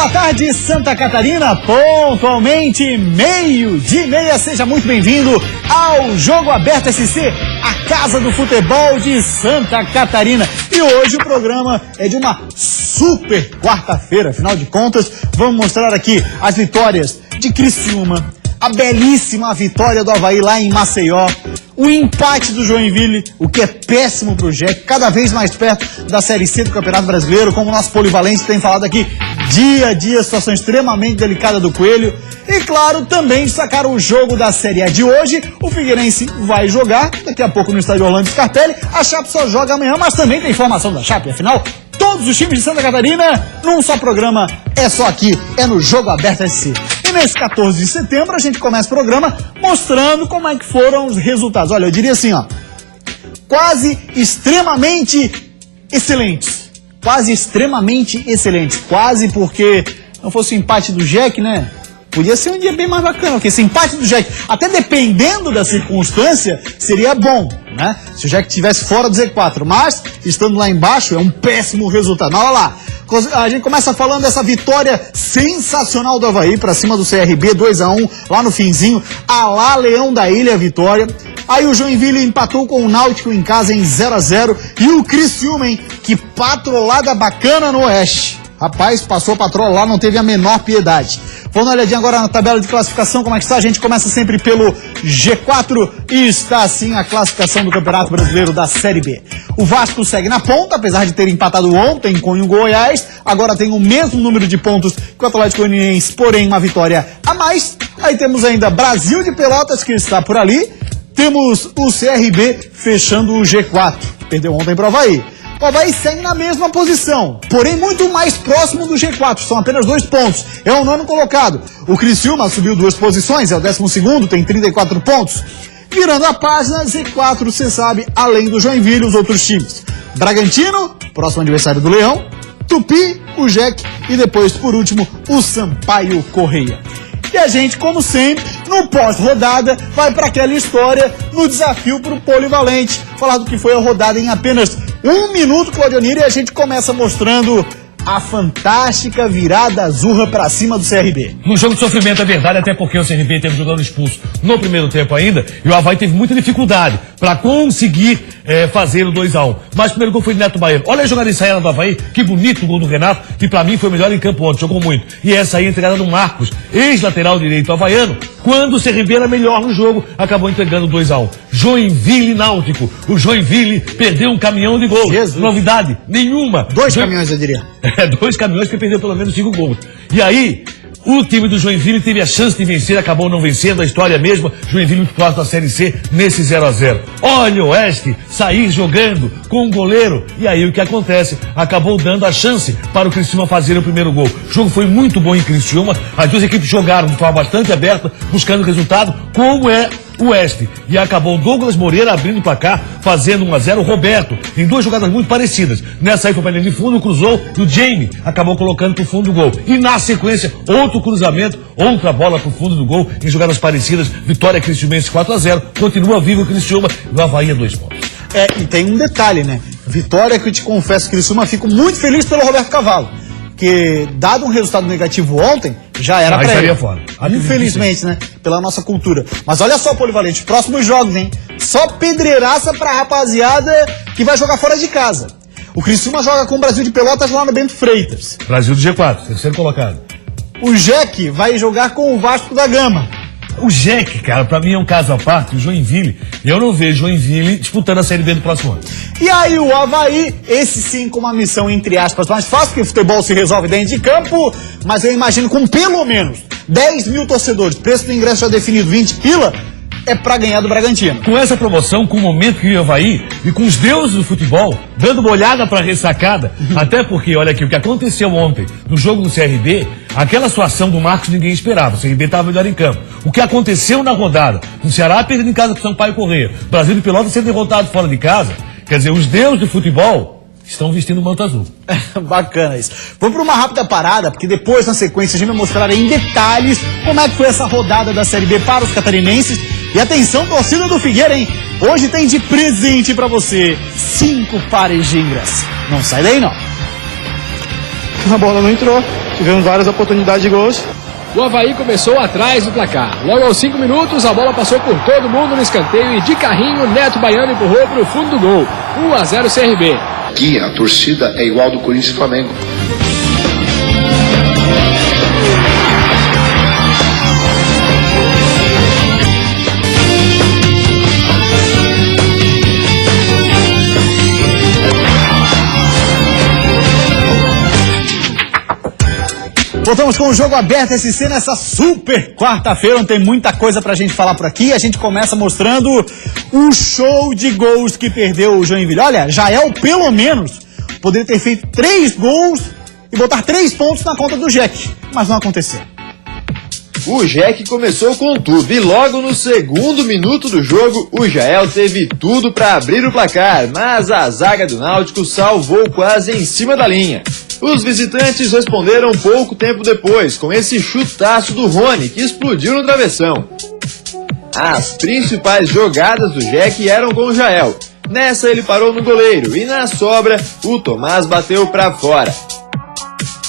boa tarde, Santa Catarina, pontualmente meio-dia e meia. Seja muito bem-vindo ao Jogo Aberto SC, a casa do futebol de Santa Catarina. E hoje o programa é de uma super quarta-feira. Afinal de contas, vamos mostrar aqui as vitórias de Criciúma, a belíssima vitória do Avaí lá em Maceió, o empate do Joinville, o que é péssimo pro Jack, cada vez mais perto da Série C do Campeonato Brasileiro, como o nosso polivalente tem falado aqui dia a dia, situação extremamente delicada do Coelho. E claro, também destacar o jogo da Série A de hoje. O Figueirense vai jogar daqui a pouco no estádio Orlando Scarpelli. A Chape só joga amanhã, mas também tem informação da Chape, afinal, todos os times de Santa Catarina num só programa, é só aqui, é no Jogo Aberto SC. E nesse 14 de setembro a gente começa o programa mostrando como é que foram os resultados. Olha, eu diria assim, ó, quase extremamente excelentes. Quase extremamente excelentes. Quase porque não fosse o empate do Jack, né? Podia ser um dia bem mais bacana, porque esse empate do Jack, até dependendo da circunstância, seria bom, né? Se o Jack estivesse fora do Z4, mas estando lá embaixo é um péssimo resultado. Mas olha lá, a gente começa falando dessa vitória sensacional do Avaí para cima do CRB, 2-1, lá no finzinho, a lá Leão da Ilha, a vitória. Aí o Joinville empatou com o Náutico em casa em 0-0, e o Criciúma, hein, que patrolada bacana no Oeste. Rapaz, passou a patroa lá, não teve a menor piedade. Vamos dar uma olhadinha agora na tabela de classificação, como é que está? A gente começa sempre pelo G4 e está assim a classificação do Campeonato Brasileiro da Série B. O Vasco segue na ponta, apesar de ter empatado ontem com o Goiás, agora tem o mesmo número de pontos que o Atlético Goianiense, porém uma vitória a mais. Aí temos ainda Brasil de Pelotas, que está por ali. Temos o CRB fechando o G4, perdeu ontem para o Avaí. O Avaí segue na mesma posição, porém muito mais próximo do G4, são apenas 2 pontos, é o 9º colocado. O Criciúma subiu 2 posições, é o 12º, tem 34 pontos. Virando a página, Z4, você sabe, além do Joinville, os outros times. Bragantino, próximo adversário do Leão, Tupi, o Jack e depois, por último, o Sampaio Correia. E a gente, como sempre, no pós-rodada, vai para aquela história no desafio para o polivalente. Falar do que foi a rodada em apenas 1 minuto, Claudionir, e a gente começa mostrando a fantástica virada azurra para cima do CRB. Um jogo de sofrimento, é verdade, até porque o CRB teve um jogador expulso no primeiro tempo ainda, e o Avaí teve muita dificuldade para conseguir fazer o 2-1. Mas o primeiro gol foi de Neto Baiano. Olha a jogada ensaiada do Avaí, que bonito o gol do Renato, que para mim foi o melhor em campo ontem, jogou muito. E essa aí entregada do Marcos, ex-lateral direito havaiano, quando o CRB era melhor no jogo, acabou entregando 2-1. Joinville Náutico. O Joinville perdeu um caminhão de gols. Jesus. Novidade nenhuma. 2 caminhões, eu diria. 2 caminhões que perdeu pelo menos 5 gols. E aí, o time do Joinville teve a chance de vencer, acabou não vencendo, a história mesma. Joinville muito próximo da Série C nesse 0-0. Olha o Oeste sair jogando com um goleiro. E aí o que acontece? Acabou dando a chance para o Criciúma fazer o primeiro gol. O jogo foi muito bom em Criciúma. As duas equipes jogaram de forma bastante aberta, buscando o resultado, como é o Oeste. E acabou Douglas Moreira abrindo o placar, fazendo 1-0. Roberto, em 2 jogadas muito parecidas. Nessa aí foi para a linha de fundo, cruzou, e o Jamie acabou colocando para o fundo do gol. E na sequência, outro cruzamento, outra bola para o fundo do gol, em jogadas parecidas. Vitória Criciúmense 4-0. Continua vivo o Criciúma, e o Avaí a 2 pontos. E tem um detalhe, né? Vitória que eu te confesso, Criciúma, fico muito feliz pelo Roberto Cavalo. Que, dado um resultado negativo ontem, já era pra ele. Fora. Infelizmente, né? Pela nossa cultura. Mas olha só, polivalente, próximos jogos, hein? Só pedreiraça pra rapaziada que vai jogar fora de casa. O Criciúma joga com o Brasil de Pelotas lá no Bento Freitas. Brasil do G4, terceiro colocado. O Jack vai jogar com o Vasco da Gama. O Jack, cara, pra mim é um caso à parte, o Joinville. Eu não vejo Joinville disputando a Série B do próximo ano. E aí o Avaí, esse sim com uma missão, entre aspas, mais fácil, porque o futebol se resolve dentro de campo, mas eu imagino com pelo menos 10 mil torcedores, preço do ingresso já definido, 20 pila, é pra ganhar do Bragantino. Com essa promoção, com o momento que vive o Avaí, e com os deuses do futebol, dando uma olhada pra ressacada, até porque, olha aqui, o que aconteceu ontem no jogo do CRB, aquela situação do Marcos ninguém esperava, o CRB estava melhor em campo. O que aconteceu na rodada, o Ceará perdendo em casa com o Sampaio Correia, Brasil de Pelotas sendo derrotado fora de casa, quer dizer, os deuses do futebol estão vestindo o manto azul. Bacana isso. Vamos para uma rápida parada, porque depois, na sequência, a gente vai mostrar em detalhes como é que foi essa rodada da Série B para os catarinenses. E atenção, torcida do Figueira, hein? Hoje tem de presente para você 5 pares de ingressos. Não sai daí, não. A bola não entrou. Tivemos várias oportunidades de gols. O Avaí começou atrás do placar. Logo aos 5 minutos, a bola passou por todo mundo no escanteio e de carrinho, Neto Baiano empurrou para o fundo do gol. 1-0 CRB. Aqui a torcida é igual do Corinthians e Flamengo. Voltamos com o Jogo Aberto SC nessa super quarta-feira, onde tem muita coisa pra gente falar por aqui. A gente começa mostrando o show de gols que perdeu o Joinville. Olha, Jael, pelo menos, poderia ter feito 3 gols e botar 3 pontos na conta do Jack, mas não aconteceu. O Jack começou com tudo e logo no segundo minuto do jogo, o Jael teve tudo para abrir o placar, mas a zaga do Náutico salvou quase em cima da linha. Os visitantes responderam pouco tempo depois, com esse chutaço do Rony, que explodiu no travessão. As principais jogadas do Jack eram com o Jael. Nessa ele parou no goleiro e na sobra, o Tomás bateu para fora.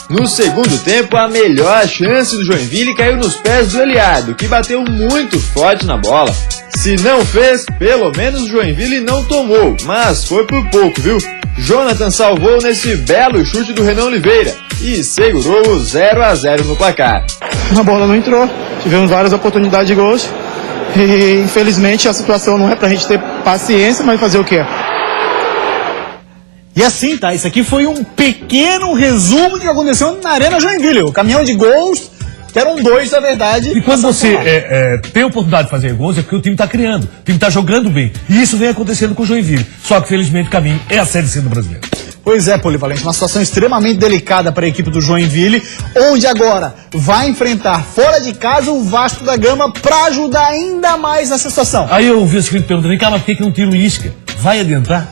No segundo tempo, a melhor chance do Joinville caiu nos pés do Eliardo, que bateu muito forte na bola. Se não fez, pelo menos o Joinville não tomou, mas foi por pouco, viu? Jonathan salvou nesse belo chute do Renan Oliveira e segurou o 0-0 no placar. A bola não entrou, tivemos várias oportunidades de gols e infelizmente a situação não é pra gente ter paciência, mas fazer o quê? E assim, tá? Isso aqui foi um pequeno resumo do que aconteceu na Arena Joinville. O caminhão de gols, que eram 2, na verdade. E quando você tem a oportunidade de fazer gols, é porque o time está criando, o time está jogando bem. E isso vem acontecendo com o Joinville. Só que, felizmente, o caminho é a Série C do Brasileiro. Pois é, Polivalente, uma situação extremamente delicada para a equipe do Joinville, onde agora vai enfrentar fora de casa o Vasco da Gama para ajudar ainda mais nessa situação. Aí eu ouvi o seguinte perguntando, cara, mas por que não tira o Isca? Vai adentrar?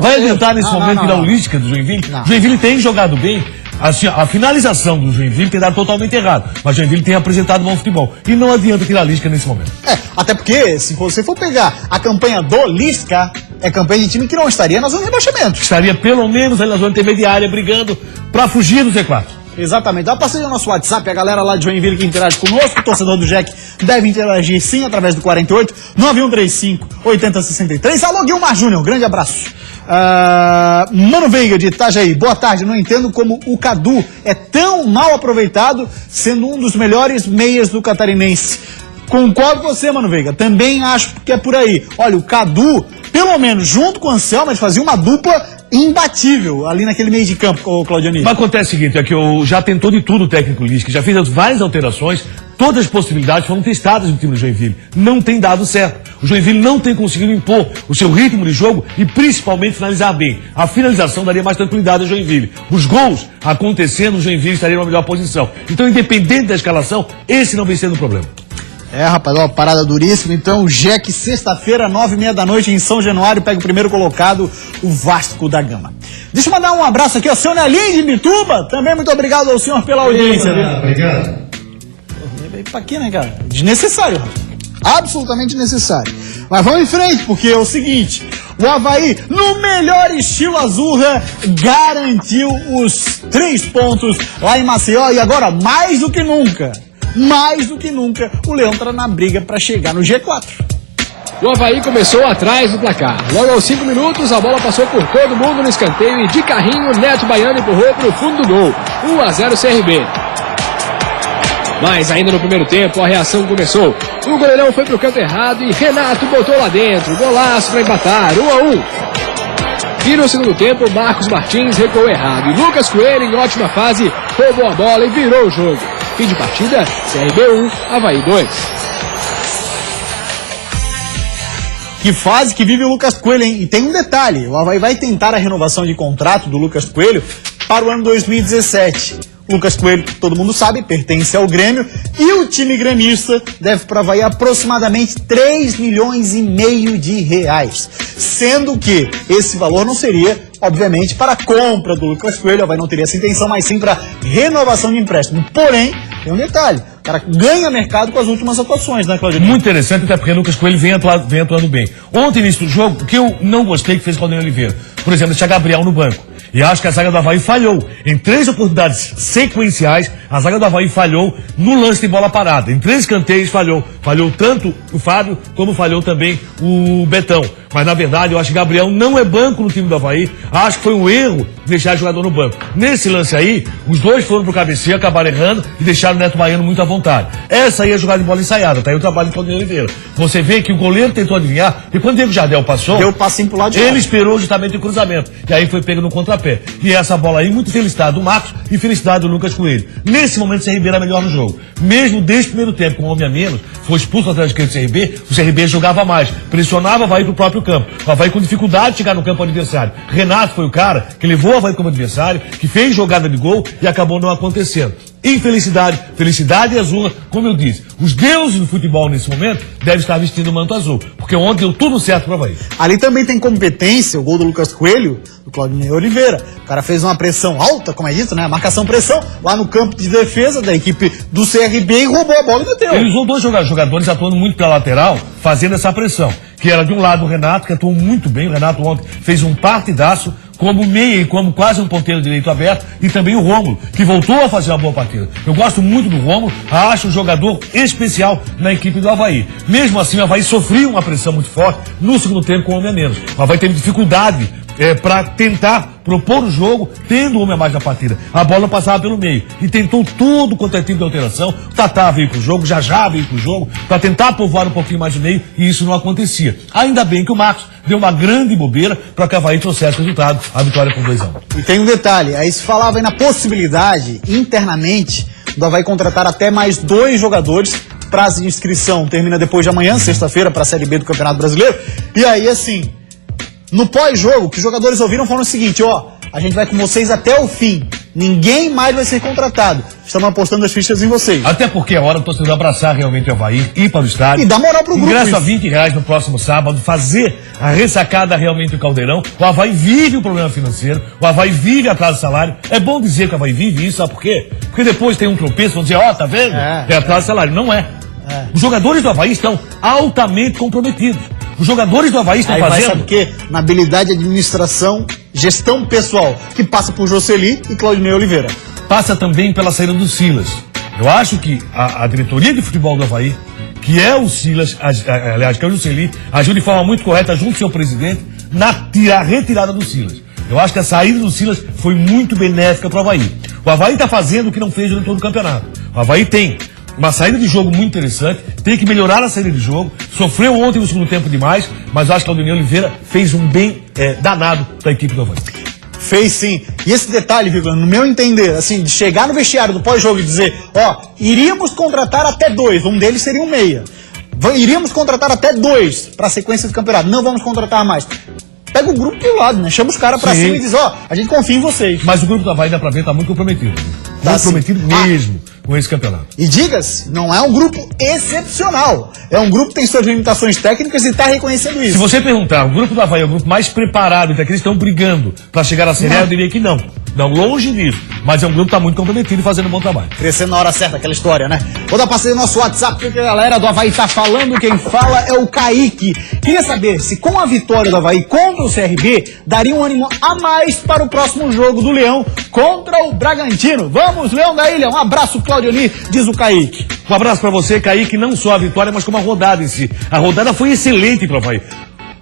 Vai adentrar nesse momento tirar o Isca do Joinville? O Joinville tem jogado bem. Assim, a finalização do Joinville tem dado totalmente errado, mas o Joinville tem apresentado bom futebol. E não adianta tirar a Lisca nesse momento. Até porque, se você for pegar a campanha do Lisca, é campanha de time que não estaria na zona de rebaixamento. Estaria pelo menos ali na zona intermediária, brigando para fugir do Z4. Exatamente. Dá pra seguir o nosso WhatsApp, a galera lá de Joinville que interage conosco, o torcedor do Jack deve interagir sim através do 48 9135 8063. Alô, Guilmar Júnior, grande abraço. Mano Veiga de Itajaí, boa tarde. Não entendo como o Cadu é tão mal aproveitado, sendo um dos melhores meias do catarinense. Concordo com você, Mano Veiga, também acho que é por aí. Olha, o Cadu, pelo menos junto com o Anselmo, eles faziam uma dupla imbatível ali naquele meio de campo com o Claudionir. Mas acontece o seguinte, é que eu já tentou de tudo o técnico Lisca, já fez várias alterações, todas as possibilidades foram testadas no time do Joinville. Não tem dado certo. O Joinville não tem conseguido impor o seu ritmo de jogo e principalmente finalizar bem. A finalização daria mais tranquilidade ao Joinville. Os gols acontecendo, o Joinville estaria numa melhor posição. Então, independente da escalação, esse não vem sendo o problema. Rapaz, ó, parada duríssima. Então, o Jack, sexta-feira, 9h30 da noite, em São Januário, pega o primeiro colocado, o Vasco da Gama. Deixa eu mandar um abraço aqui ao senhor Nelinho de Mituba. Também muito obrigado ao senhor pela audiência. Obrigado. Pra quê, né, cara? Desnecessário, absolutamente necessário. Mas vamos em frente, porque é o seguinte: o Avaí, no melhor estilo Azurra, garantiu os 3 pontos lá em Maceió. E agora, mais do que nunca, o Leão está na briga para chegar no G4. O Avaí começou atrás do placar. Logo aos 5 minutos, a bola passou por todo mundo no escanteio e de carrinho, Neto Baiano empurrou para o fundo do gol. 1-0 CRB. Mas ainda no primeiro tempo, a reação começou. O goleirão foi pro canto errado e Renato botou lá dentro. Golaço para empatar, 1-1. E no segundo tempo, Marcos Martins recuou errado. E Lucas Coelho, em ótima fase, roubou a bola e virou o jogo. Fim de partida, CRB 1, Avaí 2. Que fase que vive o Lucas Coelho, hein? E tem um detalhe, o Avaí vai tentar a renovação de contrato do Lucas Coelho para o ano 2017. Lucas Coelho, todo mundo sabe, pertence ao Grêmio e o time gremista deve para o Avaí aproximadamente 3,5 milhões de reais. Sendo que esse valor não seria, obviamente, para a compra do Lucas Coelho, o Avaí não teria essa intenção, mas sim para renovação de empréstimo. Porém, tem um detalhe, o cara ganha mercado com as últimas atuações, né, Claudio? Muito interessante, até porque o Lucas Coelho vem atuando bem. Ontem, início do jogo, o que eu não gostei que fez o Claudionir Oliveira, por exemplo, deixar Gabriel no banco. E acho que a zaga do Avaí falhou. Em 3 oportunidades sequenciais, a zaga do Avaí falhou no lance de bola parada. Em 3 escanteios falhou. Falhou tanto o Fábio, como falhou também o Betão. Mas, na verdade, eu acho que Gabriel não é banco no time do Avaí. Acho que foi um erro deixar o jogador no banco. Nesse lance aí, os dois foram pro cabeceio, acabaram errando e deixaram o Neto Baiano muito à vontade. Essa aí é jogada de bola ensaiada, tá aí o trabalho do Claudinei Oliveira. Você vê que o goleiro tentou adivinhar, e quando o Diego Jardel passou, deu o passinho pro lado de ele lado. esperou justamente o cruzamento. E aí foi pego no contrapé. E essa bola aí, muito felicidade do Marcos e felicidade do Lucas Coelho. Nesse momento, o CRB era melhor no jogo. Mesmo desde o primeiro tempo, com um homem a menos, foi expulso atrás do CRB, o CRB jogava mais, pressionava o Avaí pro próprio campo. O Avaí com dificuldade de chegar no campo adversário. Renato foi o cara que levou o Avaí como adversário, que fez jogada de gol e acabou não acontecendo. Infelicidade, felicidade azul, como eu disse, os deuses do futebol nesse momento devem estar vestindo o manto azul, porque ontem deu tudo certo para o Avaí. Ali também tem competência, o gol do Lucas Coelho, do Claudinei Oliveira. O cara fez uma pressão alta, como é dito, né? Marcação-pressão, lá no campo de defesa da equipe do CRB e roubou a bola e meteu. Ele usou 2 jogadores atuando muito pela lateral, fazendo essa pressão, que era de um lado o Renato, que atuou muito bem. O Renato ontem fez um partidaço, como meia e como quase um ponteiro direito aberto, e também o Rômulo, que voltou a fazer uma boa partida. Eu gosto muito do Rômulo, acho um jogador especial na equipe do Avaí. Mesmo assim, o Avaí sofreu uma pressão muito forte no segundo tempo com o homem a menos. O Avaí teve dificuldade para tentar propor o jogo, tendo o homem a mais na partida. A bola passava pelo meio e tentou tudo quanto é tipo de alteração. O Tatá veio pro jogo, já veio pro jogo, para tentar povoar um pouquinho mais o meio, e isso não acontecia. Ainda bem que o Marcos deu uma grande bobeira para que o Avaí trouxesse o resultado, a vitória por 2-1. E tem um detalhe, aí se falava aí na possibilidade, internamente, do Avaí contratar até mais 2 jogadores. Prazo de inscrição termina depois de amanhã, sexta-feira, para a Série B do Campeonato Brasileiro. E aí, assim, no pós-jogo, que os jogadores ouviram foram o seguinte, ó, a gente vai com vocês até o fim. Ninguém mais vai ser contratado. Estamos apostando as fichas em vocês. Até porque é hora do torcedor abraçar realmente o Avaí, ir para o estádio. E dar moral pro grupo. Ingresso a R$20 no próximo sábado, fazer a ressacada realmente do Caldeirão. O Avaí vive o problema financeiro, o Avaí vive atrás do salário. É bom dizer que o Avaí vive isso, sabe por quê? Porque depois tem um tropeço, vão dizer, ó, tá vendo? É atrás do salário. Não é. Os jogadores do Avaí estão altamente comprometidos. Os jogadores do Avaí estão aí fazendo... Sabe o quê? Na habilidade de administração, gestão pessoal, que passa por Jocely e Claudinei Oliveira. Passa também pela saída do Silas. Eu acho que a diretoria de futebol do Avaí, que é o Silas, aliás, que é o Jocely, agiu de forma muito correta junto com o seu presidente na retirada do Silas. Eu acho que a saída do Silas foi muito benéfica para o Avaí. O Avaí está fazendo o que não fez durante todo o campeonato. O Avaí tem uma saída de jogo muito interessante, tem que melhorar a saída de jogo, sofreu ontem no segundo tempo demais, mas acho que o Claudinei Oliveira fez um bem danado para a equipe do Avaí. Fez sim. E esse detalhe, Vitor, no meu entender, assim, de chegar no vestiário do pós-jogo e dizer, ó, iríamos contratar até 2, um deles seria um meia. Iríamos contratar até 2 para a sequência do campeonato, não vamos contratar mais. Pega o grupo pro lado, né? Chama os caras pra cima e diz, ó, a gente confia em vocês. Mas o grupo do Avaí, dá pra ver, tá muito comprometido. Tá comprometido mesmo com esse campeonato. E diga-se, não é um grupo excepcional. É um grupo que tem suas limitações técnicas e tá reconhecendo isso. Se você perguntar, o grupo do Avaí é o grupo mais preparado entre aqueles que estão brigando pra chegar à Série A, eu diria que não. Não, longe disso. Mas é um grupo que tá muito comprometido e fazendo um bom trabalho. Crescendo na hora certa, aquela história, né? Vou dar passeio no nosso WhatsApp, porque a galera do Avaí tá falando, quem fala é o Kaique. Queria saber se com a vitória do Avaí contra o CRB, daria um ânimo a mais para o próximo jogo do Leão contra o Bragantino. Vamos, Leão da Ilha. Um abraço, Claudioni, diz o Kaique. Um abraço pra você, Kaique, não só a vitória, mas como a rodada em si. A rodada foi excelente pro Avaí.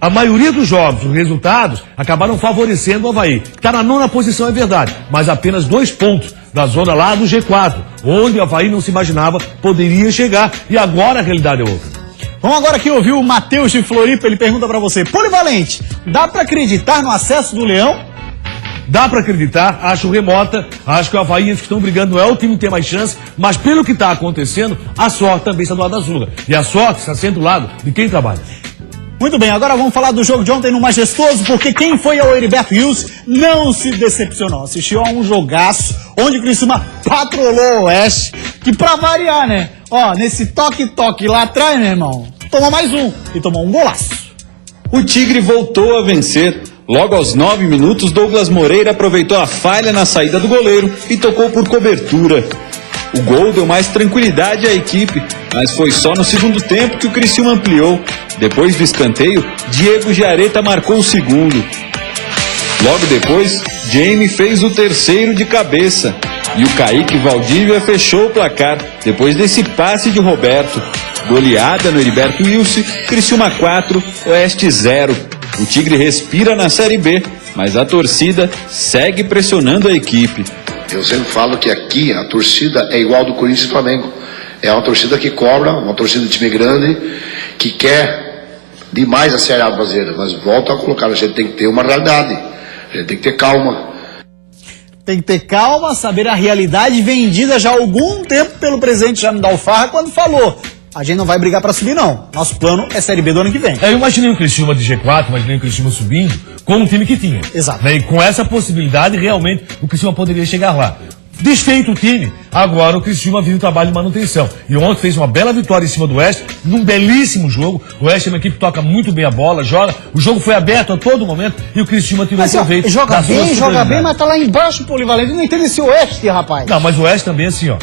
A maioria dos jogos, os resultados, acabaram favorecendo o Avaí. Está na 9ª posição, é verdade, mas apenas 2 pontos da zona lá do G4, onde o Avaí não se imaginava poderia chegar, e agora a realidade é outra. Vamos agora aqui ouvir o Matheus de Floripa, ele pergunta pra você, Polivalente, dá pra acreditar no acesso do Leão? Dá pra acreditar, acho remota, acho que o Avaí, eles que estão brigando, não é o time que tem mais chance, mas pelo que está acontecendo, a sorte também está do lado da Azul. E a sorte está sendo do lado de quem trabalha. Muito bem, agora vamos falar do jogo de ontem no Majestoso, porque quem foi ao Heriberto Rios não se decepcionou. Assistiu a um jogaço, onde o Criciúma patrolou o Oeste, que pra variar, né? Ó, nesse toque-toque lá atrás, meu irmão, tomou mais um e tomou um golaço. O Tigre voltou a vencer. Logo aos 9 minutos, Douglas Moreira aproveitou a falha na saída do goleiro e tocou por cobertura. O gol deu mais tranquilidade à equipe, mas foi só no segundo tempo que o Criciúma ampliou. Depois do escanteio, Diego Giareta marcou o segundo. Logo depois, Jamie fez o terceiro de cabeça. E o Kaique Valdívia fechou o placar depois desse passe de Roberto. Goleada no Heriberto Wilson, Criciúma 4, Oeste 0. O Tigre respira na Série B, mas a torcida segue pressionando a equipe. Eu sempre falo que aqui a torcida é igual do Corinthians e Flamengo. É uma torcida que cobra, uma torcida de time grande, que quer demais a Série A brasileira. Mas volto a colocar, a gente tem que ter uma realidade, a gente tem que ter calma. Tem que ter calma, saber a realidade vendida já há algum tempo pelo presidente Jaime Dalfarra quando falou: a gente não vai brigar pra subir, não. Nosso plano é Série B do ano que vem. Eu imaginei o Criciúma de G4, imaginei o Criciúma subindo com o time que tinha. Exato. Né? E com essa possibilidade, realmente, o Criciúma poderia chegar lá. Desfeito o time, agora o Criciúma vive o trabalho de manutenção. E ontem fez uma bela vitória em cima do Oeste, num belíssimo jogo. O Oeste é uma equipe que toca muito bem a bola, joga. O jogo foi aberto a todo momento e o Criciúma tirou proveito. Joga bem, mas tá lá embaixo o Polivalente. Não entende esse Oeste, rapaz. Não, mas o Oeste também, assim, ó.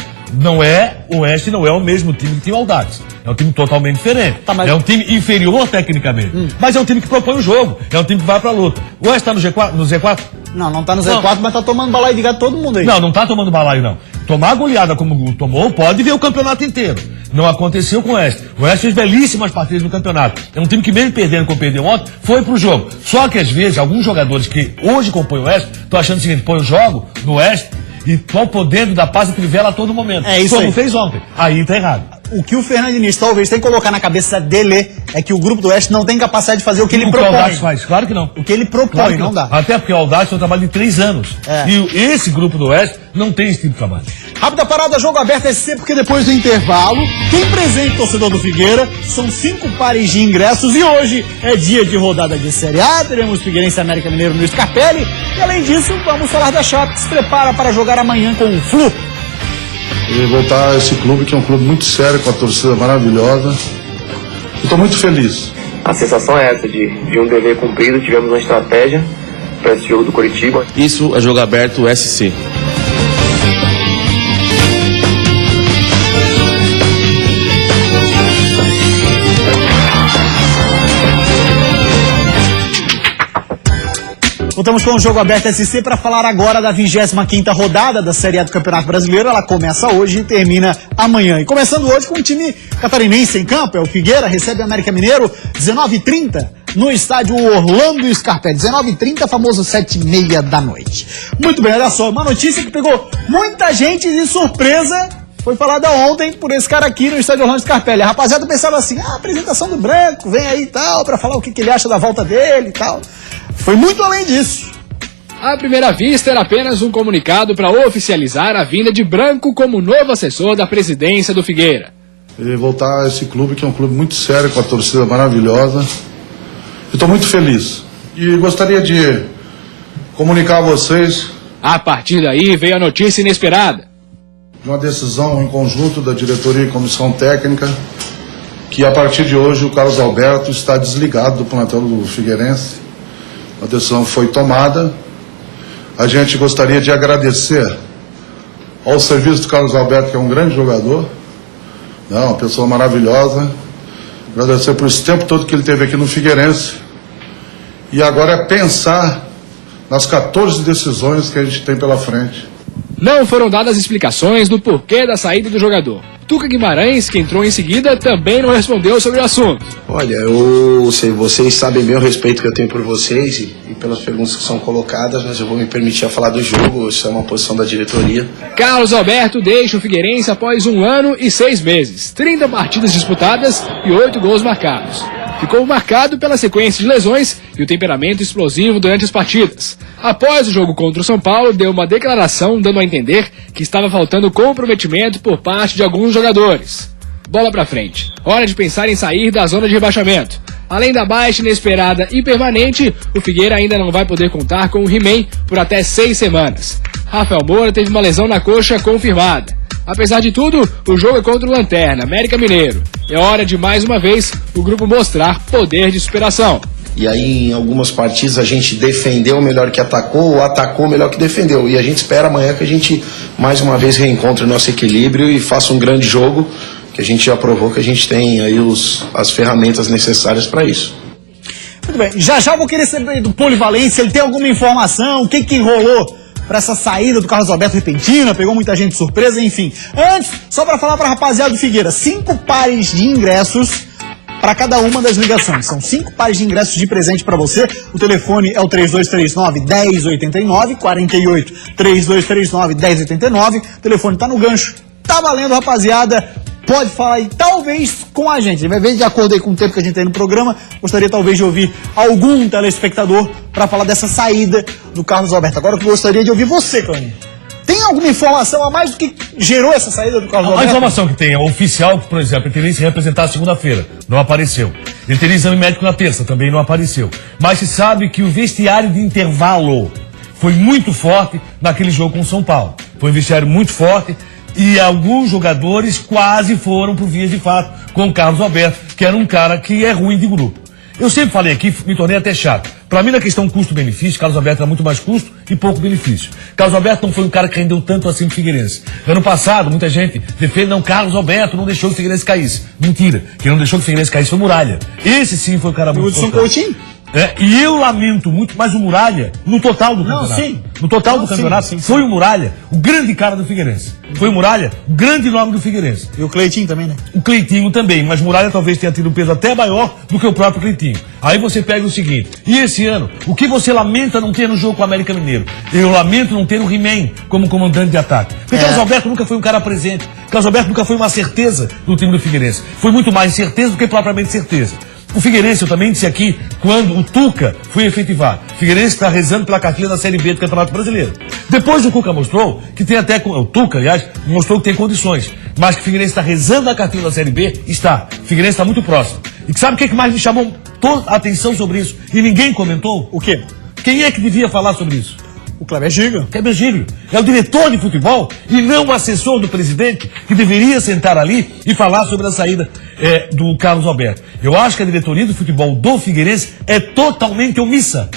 O Oeste não é o mesmo time que tem o Audax. É um time totalmente diferente. Tá, mas... É um time inferior tecnicamente. Mas é um time que propõe o jogo. É um time que vai pra luta. O Oeste tá no Z4? Não tá no Z4, mas tá tomando balaio de gato todo mundo aí. Não tá tomando balaio, não. Tomar a goleada como tomou, pode ver o campeonato inteiro. Não aconteceu com o Oeste. O Oeste fez belíssimas partidas no campeonato. É um time que mesmo perdendo como perdeu ontem, foi pro jogo. Só que às vezes, alguns jogadores que hoje compõem o Oeste, estão achando o seguinte: põe o jogo no Oeste e estão podendo dar paz e trivela a todo momento. É isso como aí. Fez ontem. Aí tá errado. O que o Fernando Diniz talvez tem que colocar na cabeça dele é que o grupo do Oeste não tem capacidade de fazer o que ele propõe. O que o Audax faz? Claro que não. O que ele propõe, Claro que não dá. Até porque o Audax é um trabalho de 3 anos. É. E esse grupo do Oeste não tem esse tipo de trabalho. Rápida parada, Jogo Aberto SC, porque depois do intervalo tem presente torcedor do Figueira, são 5 pares de ingressos e hoje é dia de rodada de Série A, teremos Figueirense e América Mineiro no Scarpelli e além disso vamos falar da Chape, que se prepara para jogar amanhã com o Flu. E voltar a esse clube, que é um clube muito sério, com a torcida maravilhosa. Estou muito feliz. A sensação é essa, de um dever cumprido, tivemos uma estratégia para esse jogo do Coritiba. Isso é Jogo Aberto SC. Voltamos com o Jogo Aberto SC para falar agora da 25ª rodada da Série A do Campeonato Brasileiro. Ela começa hoje e termina amanhã. E começando hoje com o time catarinense em campo, é o Figueira, recebe o América Mineiro, 19h30, no estádio Orlando Scarpelli. 19h30, famoso 7h30 da noite. Muito bem, olha só, uma notícia que pegou muita gente de surpresa. Foi falada ontem por esse cara aqui no estádio Orlando Scarpelli. A rapaziada pensava assim: apresentação do Branco, vem aí e tal, para falar o que ele acha da volta dele e tal. Foi muito além disso. À primeira vista, era apenas um comunicado para oficializar a vinda de Branco como novo assessor da presidência do Figueira. E voltar a esse clube, que é um clube muito sério, com a torcida maravilhosa. Estou muito feliz. E gostaria de comunicar a vocês... A partir daí veio a notícia inesperada. De uma decisão em conjunto da diretoria e comissão técnica, que a partir de hoje o Carlos Alberto está desligado do plantel do Figueirense. A decisão foi tomada. A gente gostaria de agradecer ao serviço do Carlos Alberto, que é um grande jogador, uma pessoa maravilhosa. Agradecer por esse tempo todo que ele teve aqui no Figueirense. E agora é pensar nas 14 decisões que a gente tem pela frente. Não foram dadas explicações do porquê da saída do jogador. Tuca Guimarães, que entrou em seguida, também não respondeu sobre o assunto. Olha, eu sei, vocês sabem bem o respeito que eu tenho por vocês e pelas perguntas que são colocadas, mas eu vou me permitir a falar do jogo, isso é uma posição da diretoria. Carlos Alberto deixa o Figueirense após 1 ano e 6 meses, 30 partidas disputadas e 8 gols marcados. Ficou marcado pela sequência de lesões e o temperamento explosivo durante as partidas. Após o jogo contra o São Paulo, deu uma declaração dando a entender que estava faltando comprometimento por parte de alguns jogadores. Bola pra frente. Hora de pensar em sair da zona de rebaixamento. Além da baixa inesperada e permanente, o Figueira ainda não vai poder contar com o He-Man por até 6 semanas. Rafael Moura teve uma lesão na coxa confirmada. Apesar de tudo, o jogo é contra o Lanterna, América Mineiro. É hora de, mais uma vez, o grupo mostrar poder de superação. E aí, em algumas partidas, a gente defendeu melhor que atacou, ou atacou melhor que defendeu. E a gente espera amanhã que a gente, mais uma vez, reencontre o nosso equilíbrio e faça um grande jogo, que a gente já provou que a gente tem aí as ferramentas necessárias para isso. Muito bem, já eu vou querer saber do Polivalente, se ele tem alguma informação, o que rolou para essa saída do Carlos Alberto repentina, pegou muita gente de surpresa, enfim. Antes, só para falar para a rapaziada do Figueira, 5 pares de ingressos para cada uma das ligações. São 5 pares de ingressos de presente para você. O telefone é o 3239-1089, 48-3239-1089. O telefone tá no gancho. Tá valendo, rapaziada. Pode falar aí, talvez com a gente. Vai ver de acordo aí com o tempo que a gente tem no programa. Gostaria talvez de ouvir algum telespectador para falar dessa saída do Carlos Alberto. Agora eu gostaria de ouvir você, Claninho. Tem alguma informação a mais do que gerou essa saída do Carlos Alberto? A informação que tem é oficial, que, por exemplo, ele teria que se representar segunda-feira, não apareceu. Ele teria exame médico na terça, também não apareceu. Mas se sabe que o vestiário de intervalo foi muito forte naquele jogo com o São Paulo. Foi um vestiário muito forte e alguns jogadores quase foram por vias de fato com o Carlos Alberto, que era um cara que é ruim de grupo. Eu sempre falei aqui, me tornei até chato. Pra mim, na questão custo-benefício, Carlos Alberto era muito mais custo e pouco benefício. Carlos Alberto não foi um cara que rendeu tanto assim pro Figueirense. Ano passado, muita gente defende, não, Carlos Alberto não deixou que o Figueirense caísse. Mentira. Quem não deixou que o Figueirense caísse foi o Muralha. Esse sim foi o cara muito importante. E eu lamento muito, mas o Muralha, no total do campeonato, no total do campeonato, foi o Muralha, o grande cara do Figueirense. Foi o Muralha, o grande nome do Figueirense. E o Cleitinho também, né? O Cleitinho também, mas Muralha talvez tenha tido um peso até maior do que o próprio Cleitinho. Aí você pega o seguinte, e esse ano, o que você lamenta não ter no jogo com o América Mineiro? Eu lamento não ter o He-Man como comandante de ataque. Porque Carlos Alberto nunca foi um cara presente. Carlos Alberto nunca foi uma certeza do time do Figueirense. Foi muito mais certeza do que propriamente certeza. O Figueirense, eu também disse aqui, quando o Tuca foi efetivar. O Figueirense está rezando pela cartilha da Série B do Campeonato Brasileiro. Depois o Cuca mostrou que tem até... O Tuca, aliás, mostrou que tem condições. Mas que o Figueirense está rezando a cartilha da Série B, está. O Figueirense está muito próximo. E sabe o que mais me chamou toda a atenção sobre isso? E ninguém comentou? O quê? Quem é que devia falar sobre isso? O Kleber Giglio. Kleber Giglio. É o diretor de futebol e não o assessor do presidente que deveria sentar ali e falar sobre a saída do Carlos Alberto. Eu acho que a diretoria do futebol do Figueirense é totalmente omissa.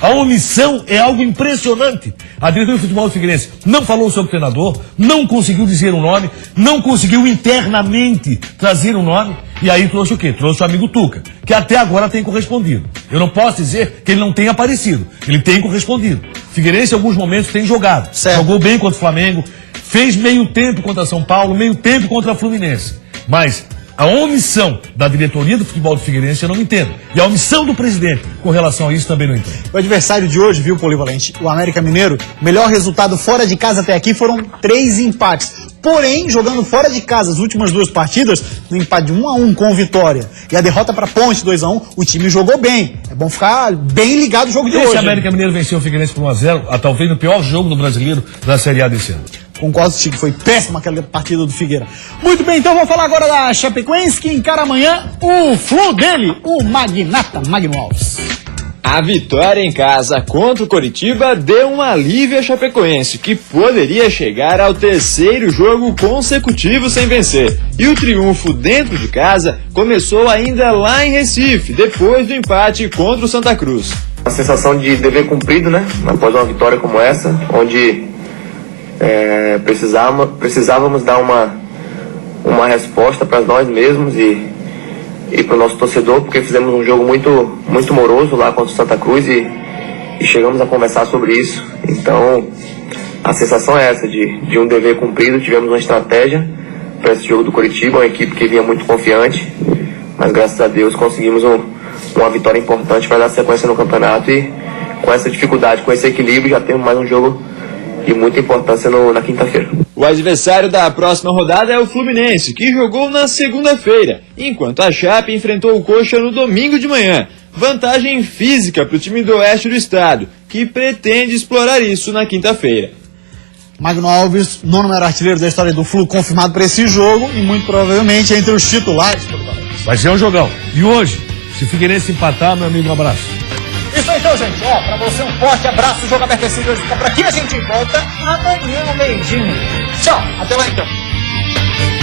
A omissão é algo impressionante. A diretoria do futebol do Figueirense não falou sobre o treinador, não conseguiu dizer o nome, não conseguiu internamente trazer o nome, e aí trouxe o quê? Trouxe o amigo Tuca, que até agora tem correspondido. Eu não posso dizer que ele não tenha aparecido, ele tem correspondido. O Figueirense em alguns momentos tem jogado, jogou bem contra o Flamengo, fez meio tempo contra São Paulo, meio tempo contra o Fluminense, mas... A omissão da diretoria do futebol do Figueirense eu não entendo. E a omissão do presidente com relação a isso também não entendo. O adversário de hoje, viu, Polivalente? O América Mineiro, melhor resultado fora de casa até aqui foram 3 empates. Porém, jogando fora de casa as últimas 2 partidas, no empate de 1-1 com o Vitória e a derrota para Ponte 2-1, o time jogou bem. É bom ficar bem ligado no jogo de hoje. Esse América Mineiro venceu o Figueirense por 1-0, talvez no pior jogo do brasileiro da Série A desse ano. Concordo, Chico, foi péssima aquela partida do Figueira. Muito bem, então vamos falar agora da Chapecoense, que encara amanhã o Flu dele, o Magnata Magno Alves. A vitória em casa contra o Coritiba deu um alívio à Chapecoense, que poderia chegar ao 3º jogo consecutivo sem vencer. E o triunfo dentro de casa começou ainda lá em Recife, depois do empate contra o Santa Cruz. A sensação de dever cumprido, né? Após uma vitória como essa, onde precisávamos dar uma resposta para nós mesmos e para o nosso torcedor, porque fizemos um jogo muito moroso lá contra o Santa Cruz e chegamos a conversar sobre isso. Então a sensação é essa, de um dever cumprido. Tivemos uma estratégia para esse jogo do Coritiba, uma equipe que vinha muito confiante, mas graças a Deus conseguimos uma vitória importante para dar sequência no campeonato, e com essa dificuldade, com esse equilíbrio, já temos mais um jogo de muita importância na quinta-feira. O adversário da próxima rodada é o Fluminense, que jogou na segunda-feira, enquanto a Chape enfrentou o Coxa no domingo de manhã. Vantagem física para o time do oeste do estado, que pretende explorar isso na quinta-feira. Magno Alves, 9º maior artilheiro da história do Flu, confirmado para esse jogo e muito provavelmente entre os titulares. Vai ser um jogão. E hoje, se o Figueirense empatar, meu amigo, um abraço. Isso aí então, gente. Pra você um forte abraço. O Jogo Aberto hoje fica por aqui. A gente volta amanhã ao meio-dia. Tchau. Até lá então.